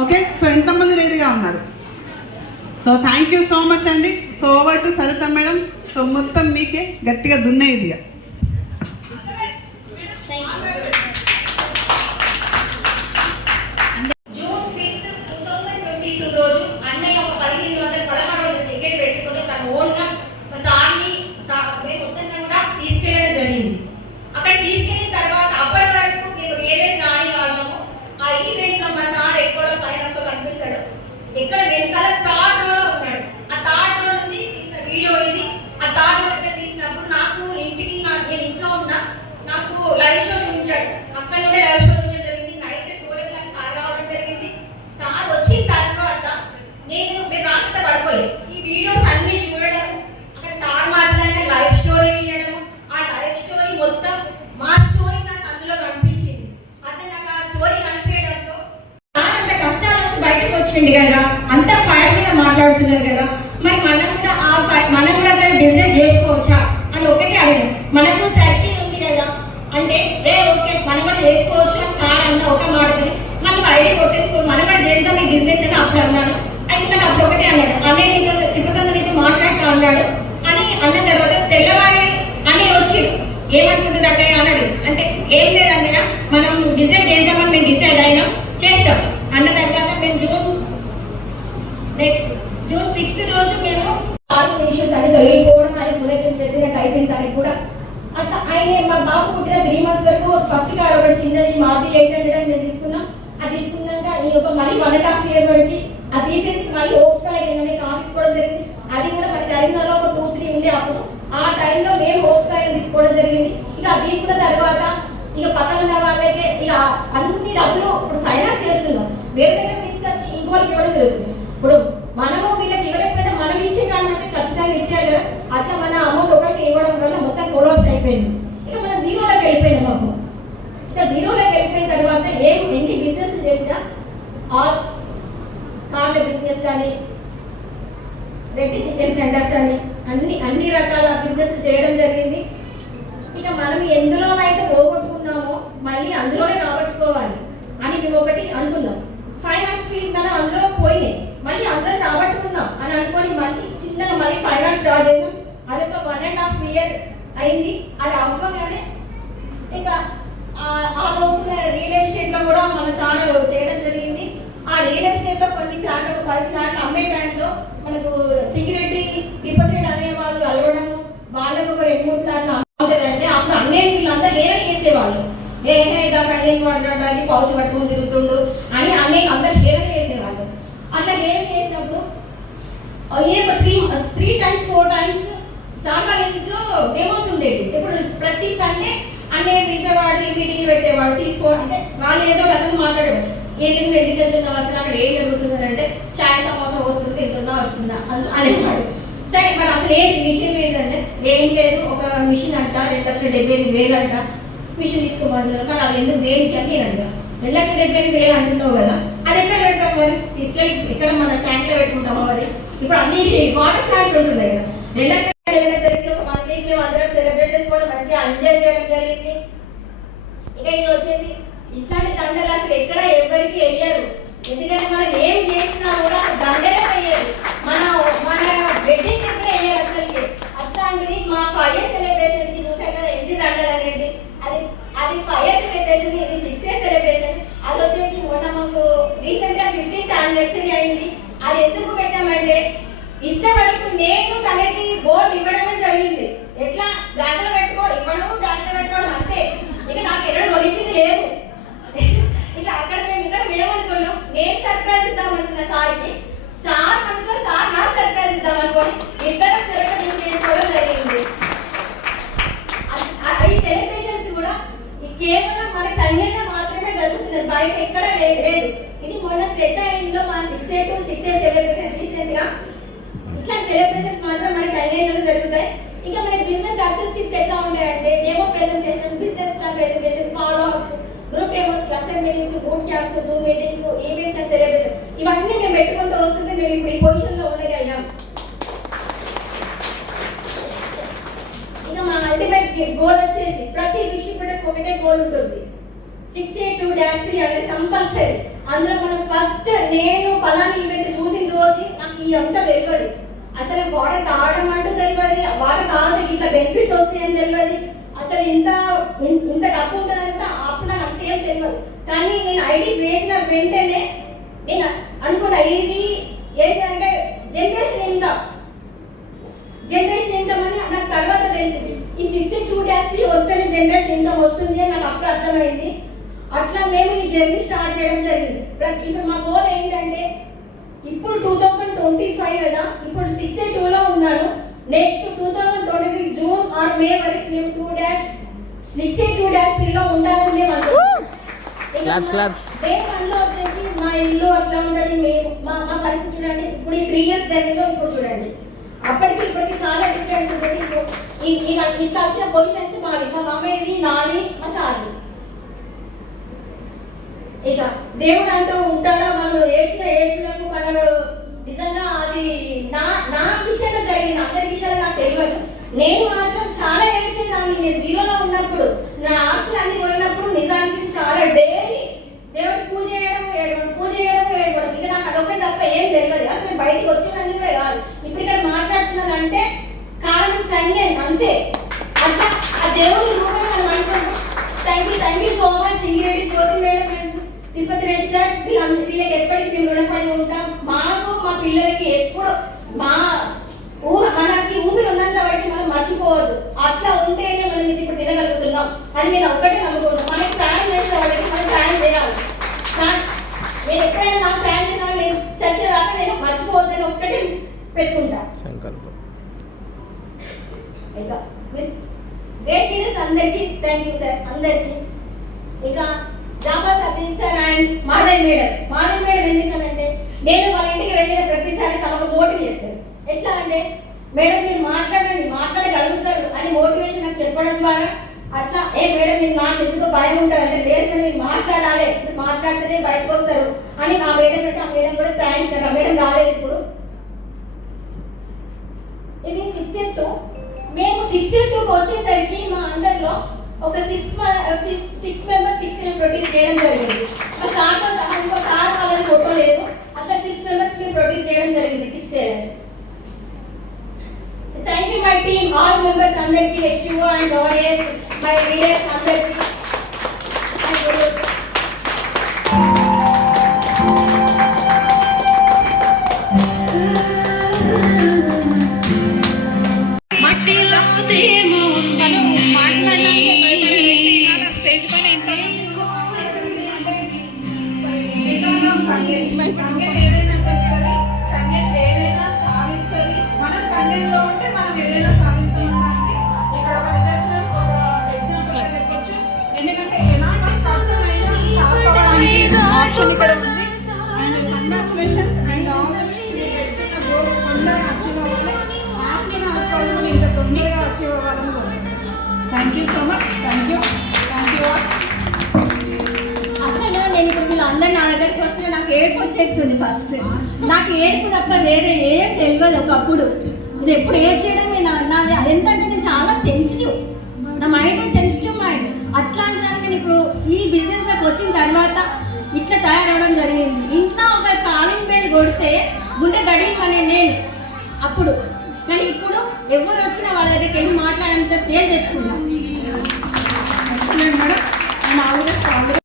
Okay, so ఎంతమంది రెడీగా ఉన్నారు? So thank you so much అండి. So over to Saritha madam. So మొత్తం మీకే గట్టిగా దున్నే ఇది. ఎక్కడ వెనకాల థర్డ్ రోలో ఉన్నాడు. ఆ థర్డ్ రో నుండి వీడియో ఇది. ఆ థర్డ్ రో దగ్గర తీసినప్పుడు నాకు ఇంటికి నేను ఇంట్లో ఉన్నా, నాకు లైవ్ షో చూపించాడు. అక్కడ నుండే లైవ్ షో చూపించడం జరిగింది. నైట్ 12 o'clock సార్ రావడం జరిగింది. సార్ వచ్చిన తర్వాత మేము రాత్రి పడుకోలేదు. ఈ వీడియోస్ అన్ని చూడడం, అక్కడ సార్ మాట్లాడిన లైఫ్ స్టోరీ వినడం, ఆ లైఫ్ స్టోరీ మొత్తం మా స్టోరీ నాకు అందులో కనిపించింది. అట్లా నాకు ఆ స్టోరీ కనిపించడంతో అంత కష్టాల నుంచి బయటకు వచ్చింది కదా, అంత ఫైర్ మీద మాట్లాడుతున్నారు కదా, మరి మనం కూడా మనం కూడా అట్లా బిజినెస్ చేసుకోవచ్చా అని ఒకటి అడిగాను. మనకు సర్కిల్ ఉంది కదా అంటే ఓకే మనం కూడా చేసుకోవచ్చు అని సార్ అన్న ఒక మాటని మనకు ఐడియా కొట్టేసుకో, మనం కూడా చేద్దాం ఈ బిజినెస్ అని అప్పుడు అన్నాను. అయితే నాకు అప్పుడు ఒకటే అన్నాడు, అన్నయ్య నీతో తిరుపతి నీతో మాట్లాడుతూ అన్నాడు అని అన్న తర్వాత తెల్లవారి అని వచ్చి ఏమంటుంటుంది అన్నయ్య అన్నాడు. అంటే ఏం లేదు అన్నయ్య, మనం బిజినెస్ చేద్దామని మేము డిసైడ్ అయినాం, చేస్తాం అన్న తర్వాత మేము జూన్ 6th రోజు మేము ఇష్యూస్ అని తొలగిపోవడం ఆయన పునర్జన్మ చెప్పినట్టు అయిపోయింది. తనకి కూడా అట్లా ఆయన మా బాబు పుట్టిన 3 months వరకు ఫస్ట్ కార్ ఒకటి చిన్నది మారుతి 800 అని మేము తీసుకున్నాం. అది తీసుకున్నాక ఈ ఒక మళ్ళీ 1.5 year వరకు అది తీసేసి మళ్ళీ ఓక్స్వాగన్ అనే కార్ తీసుకోవడం జరిగింది. అది కూడా మన కరీంనగర్లో ఒక 2-3 ఉండే అప్పుడు ఆ టైంలో మేము ఓక్స్వాగన్ తీసుకోవడం జరిగింది. ఇక అది తీసుకున్న తర్వాత ఇక పక్కన ఉన్న వాళ్ళకే ఇక అన్ని డబ్బులు ఇప్పుడు ఫైనాన్స్ చేస్తున్నాం, వేరే దగ్గర తీసుకొచ్చి ఇంకోళ్ళకి ఇవ్వడం జరుగుతుంది. ఇప్పుడు మనము వీళ్ళకి ఇవ్వలేకపోయినా మనం ఇచ్చే దాన్ని అయితే ఖచ్చితంగా ఇచ్చారు కదా, అట్లా మన అమౌంట్ ఒకటి ఇవ్వడం వల్ల మొత్తం కొలాప్స్ అయిపోయింది. ఇక మన జీరోలోకి వెళ్ళిపోయినాం. మాకు ఇక జీరోలోకి వెళ్ళిపోయిన తర్వాత ఎన్ని బిజినెస్ చేసినా ఆల్ కార్ల బిజినెస్ కానీ రెడ్డి చికెన్ సెంటర్స్ అని అన్ని రకాల బిజినెస్ చేయడం జరిగింది. ఇక మనం ఎందులోనైతే పోగొట్టుకున్నామో మళ్ళీ అందులోనే రాబట్టుకోవాలి అని మేము ఒకటి అనుకున్నాం. ఫైనాన్స్ ఫీల్డ్ మనం అందులో పోయినాయి, మళ్ళీ అందరూ రాబట్టుకుందాం అని అనుకొని మళ్ళీ చిన్నగా మళ్ళీ ఫైనాన్స్ స్టార్ట్ చేసాం. అదొక 1.5 year అయింది. అది అవ్వగానే ఇక ఆ లోపల రియల్ ఎస్టేట్లో కూడా మన సార్ చేయడం జరిగింది. ఆ రియల్ ఎస్టేట్లో కొన్ని ఫ్లాట్లు ఒక 10 ఫ్లాట్లు అమ్మే టైంలో మనకు సిగిరెడ్డి తిరుపతి రెడ్డి అనే వాళ్ళు కలవడము, వాళ్ళకు ఒక 2-3 ఫ్లాట్లు అమ్ముతుందంటే అప్పుడు అన్నయ్య వీళ్ళందరూ హేరణ చేసేవాళ్ళు. ఫైనల్ మాట్లాడాలి పౌచ్ పట్టుకుని తిరుగుతుండు అని అన్నయ్య అందరు హేరణ చేసేవాళ్ళు. అట్లా హేరణ చేసినప్పుడు ఒక 3 times 4 times సార్ వాళ్ళ ఇంట్లో డెమోస్ ఉండేవి. ఇప్పుడు ప్రతి సండే అన్నయ్య పిలిచేవాడు, ఈ మీటింగ్లు పెట్టేవాడు, తీసుకోవడం అంటే వాళ్ళు ఏదో రకంగా మాట్లాడేవాడు. ఎందుకు ఎందుకు వెళ్తున్నావు, అసలు అక్కడ ఏం జరుగుతుంది అంటే చాయ్ సమోసా వస్తుంది తింటున్నా వస్తుందా అనేవాడు. సరే మరి అసలు ఏంటి విషయం ఏంటంటే ఏం లేదు, ఒక మిషన్ అంట 2,78,000 అంట మిషన్ తీసుకోమంటున్నారు. మరి అది ఎందుకు దేనికి అని నేను అడిగా. 2,78,000 అంటున్నావు కదా, అది ఎక్కడ పెడతాం మరి, తీసుకెళ్ళి ఇక్కడ మన ట్యాంక్లో పెట్టుకుంటామా మరి? ఇప్పుడు అన్ని వాటర్ ప్లాంట్లు ఉంటున్నాయి కదా. 2,78,000 జరిగింది. ఒక 1 week మేము అందరం సెలబ్రేట్ చేసుకోవడం, మంచిగా ఎంజాయ్ చేయడం జరిగింది. ఇక ఇది వచ్చేసి ఇట్లాంటి దండలు అసలు ఎక్కడ ఎవరికి వెయ్యరు, ఎందుకంటే మనం ఏం చేసినా కూడా దండలే వెయ్యరు, మన వెడ్డింగ్ ఎక్కడ వెయ్యరు అసలుకి. అట్లాంటిది మా 5 year సెలబ్రేషన్ కి చూసాం కదా ఎన్ని దండలు అనేది, అది 5 year సెలబ్రేషన్, ఇది 6 year సెలబ్రేషన్. అది వచ్చేసి మొన్న మాకు రీసెంట్ గా 15th anniversary అయింది. అది ఎందుకు పెట్టామంటే ఇంతవరకు నేను తనకి బోర్డు ఇవ్వడమే జరిగింది. ఎట్లా బ్యాంక్ లో పెట్టుకో ఇవ్వడము, బ్యాంక్ లో పెట్టుకోవడం అంతే. ఇక నాకు ఎక్కడ కొనిచ్చింది లేదు. ఇట్లా అక్కడ మేము ఇద్దరం ఏమనుకున్నాం, నేను సర్ప్రైజ్ ఇద్దాం అనుకున్న సార్కి, సార్ మనసులో సార్ నాకు సర్ప్రైజ్ ఇద్దాం అనుకోని ఇద్దరం సెలబ్రేషన్ చేసుకోవడం జరిగింది. ఈ సెలబ్రేషన్స్ కూడా కేవలం మన కన్యలో మాత్రమే జరుగుతున్నది, బయట ఎక్కడ లేదు. ఇది మొన్న స్టెట్ అయిందో మా 6 year to 6 year celebration recent గా. ఇట్లాంటి సెలబ్రేషన్స్ మాత్రం మన కన్యలో జరుగుతాయి. ఇంకా మన బిజినెస్ సక్సెస్ టిప్స్ ఎట్లా ఉంటాయంటే demo presentation, business plan presentation, follow ups, group demos, cluster meetings, boot camps, Zoom meetings, events and celebration ఇవన్నీ మేము పెట్టుకుంటూ వస్తుంటే మేము ఇప్పుడు ఈ పొజిషన్ లో ఉండగలిగాం. ఇక మా అల్టిమేట్ గోల్ వచ్చేసి ప్రతి డిస్ట్రిబ్యూటర్ ఒకటే గోల్ ఉంటుంది, 682-3 అనేది కంపల్సరీ. అందులో మనం ఫస్ట్ ఇదంతా తెలియదు. అసలు వాటర్ తాగడం అంటూ తెలియదు, వాటర్ తాగితే ఇట్లా బెనిఫిట్స్ వస్తాయని తెలియదు, అసలు ఇంత డబ్బు ఉంటుందని కూడా అప్పుడు నాకు అంతేం తెలియదు. కానీ నేను ఐడి వేసిన వెంటనే నేను అనుకున్నా ఇది ఏంటంటే జనరేషన్ ఇన్కమ్ అని నాకు తర్వాత తెలిసింది. ఈ 62-3 వస్తేనే జనరేషన్ ఇన్కమ్ వస్తుంది అని నాకు అప్పుడు అర్థమైంది. అట్లా మేము ఈ జర్నీ స్టార్ట్ చేయడం జరిగింది. ఇప్పుడు మా గోల్ ఏంటంటే ఇప్పుడు 2025 కదా, ఇప్పుడు 62లో ఉన్నాను. నెక్స్ట్ 2026 జూన్ ఆర్ మే వరకు మేము 62-3లో ఉండాలని మేము అనుకుంటున్నాం. డే 1లో వచ్చేసి మా ఇల్లు అట్లా ఉంటుంది. మేము మా పరిస్థితి చూడండి. ఇప్పుడు ఈ 3 ఇయర్స్ జర్నీలో ఇప్పుడు చూడండి, అప్పటికి ఇప్పటికి చాలా డిఫరెన్స్ ఉంటుంది. ఇట్లా వచ్చిన పొజిషన్స్ మావి, మా మామయ్యది, నాది, మా సార్ది. ఇక దేవుడు అంటూ ఉంటాడో మనం ఏడ్చిన ఏడుపులకు మనకు నిజంగా అది నా విషయంలో జరిగింది. అందరి విషయాలు నాకు తెలియదు. నేను మాత్రం చాలా ఏడ్చేదాన్ని. నేను జీరోలో ఉన్నప్పుడు, నా ఆస్తులు అన్ని పోయినప్పుడు నిజానికి చాలా డైలీ దేవుడు పూజ చేయడం ఏడవడం. ఇంకా నాకు అదొకటి తప్ప ఏం తెలియదు. అసలు బయటకు వచ్చిందని కూడా కాదు. ఇప్పుడు ఇక్కడ మాట్లాడుతున్నానంటే కారణం కన్యన్ అంతే. అట్లా ఆ దేవుడి రూపం మనం అనుకున్నాం. Thank you so much Singireddy, Jyothi madam, Tirupati Reddy sir. వీళ్ళకి ఎప్పటికీ మేము రుణపడి ఉంటాం. మాకు మా పిల్లలకి ఎప్పుడు మనకి ఊపిరి ఉన్నంత వరకు మనం మర్చిపోవద్దు. అట్లా ఉంటేనే మనం ఇది ఇప్పుడు తినగలుగుతున్నాం అని నేను ఒక్కటే నమ్ముకుంటున్నాను. మనకి సాయం చేసిన వాళ్ళకి మనం సాయం చేయాలి. నేను ఎప్పుడైనా నాకు సాయం చేసిన నేను చచ్చేదాకా నేను మర్చిపోవద్దని ఒక్కటే పెట్టుకుంటా. ఇక గ్రేట్ లీడర్స్ అందరికీ థ్యాంక్ యూ సార్, అందరికీ. ఇక Japa Satish sir and Madhav madam ఎందుకనంటే నేను వాళ్ళ ఇంటికి వెళ్ళిన ప్రతిసారి తమకు మోటివ్ చేస్తారు. ఎట్లా అంటే మేడం మీరు మాట్లాడగలుగుతారు అని మోటివేషన్ నాకు చెప్పడం ద్వారా అట్లా మేడం మీరు నాకు ఎందుకు భయం ఉంటుంది అంటే లేదు మీరు మాట్లాడాలి, మీరు మాట్లాడితేనే బయటకు వస్తారు అని ఆ మేడం అంటే ఆ మేడం కూడా థ్యాంక్స్ సార్. ఆ మేడం రాలేదు ఇప్పుడు. ఇది 6-2. మేము 6-2కి వచ్చేసరికి మా అండర్లో ఒక 6 మెంబర్స్ 6 ప్రొడ్యూస్ చేయడం జరిగింది. మా సార్తో సహా ఇంకో సార్ వాళ్ళని ఫోటో లేదు. అట్లా 6 మెంబర్స్ మేము ప్రొడ్యూస్ చేయడం జరిగింది. 6 చేయడం. Thank you my team, all members అందరికీ, HO and audience, my leaders అందరికీ. ఇక్కడ ఉంది. And congratulations and all the best. మీరు పెట్టుకున్న గోల్ తొందరగా అచీవ్ అవ్వాలి. ఆస్కిన్ హాస్పిటల్ ఇంకా తొందరగా అచీవ్ అవ్వాలని కోరుకుంటున్నాను. Thank you so much. Thank you అసలు నేను ఇప్పుడు వీళ్ళందరూ నా దగ్గరికి వస్తే నాకు ఏడుపు వచ్చేస్తుంది. ఫస్ట్ నాకు ఏడుపు తప్ప వేరే ఏం తెలియదు. ఒకప్పుడు ఇది ఎప్పుడు ఏడ్ చేయడం నాది ఎంతంటే నేను చాలా సెన్సిటివ్, నా మైండ్ సెన్సిటివ్ మైండ్. అట్లాంటి దానికి ఇప్పుడు ఈ బిజినెస్లోకి వచ్చిన తర్వాత ఇట్లా తయారవడం జరిగింది. ఇంట్లో ఒక కాలింగ్ బెల్ కొడితే గుండె గడియమనే నేను అప్పుడు. కానీ ఇప్పుడు ఎవరు వచ్చినా వాళ్ళ దగ్గరికి వెళ్ళి మాట్లాడడానికి స్టేజ్ తెచ్చుకున్నాను. Madam and all the best.